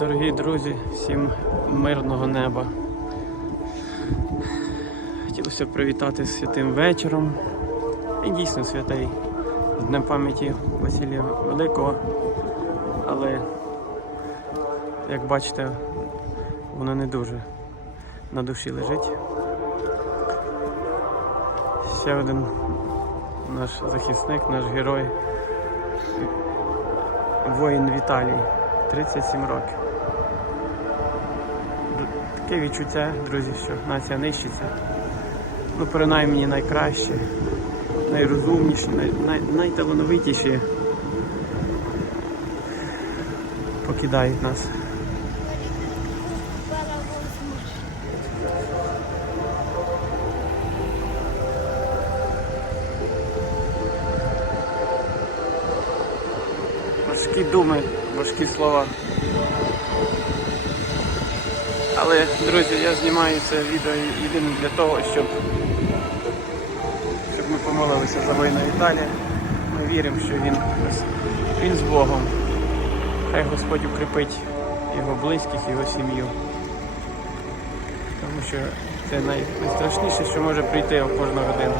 Дорогі друзі, всім мирного неба. Хотілося привітати з святим вечором. І дійсно святий з Днем пам'яті Василія Великого. Але, як бачите, воно не дуже на душі лежить. Ще один наш захисник, наш герой, воїн Віталій, 37 років. Таке відчуття, друзі, що нація нищиться. Ну, принаймні найкраще, найрозумніші, най, най, найталановитіші покидають нас. Важкі думи, важкі слова. Але, друзі, я знімаю це відео єдине для того, щоб, щоб ми помолилися за воїна Віталія. Ми віримо, що він, він з Богом. Хай Господь укріпить його близьких, його сім'ю. Тому що це найстрашніше, що може прийти в кожну годину.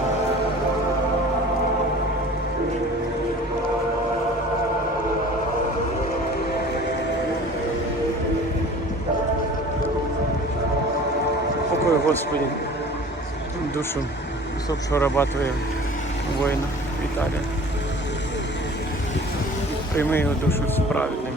Покой, Господи, душу усопшого раба Твоего, воїна Віталія. Прийми його душу з праведними.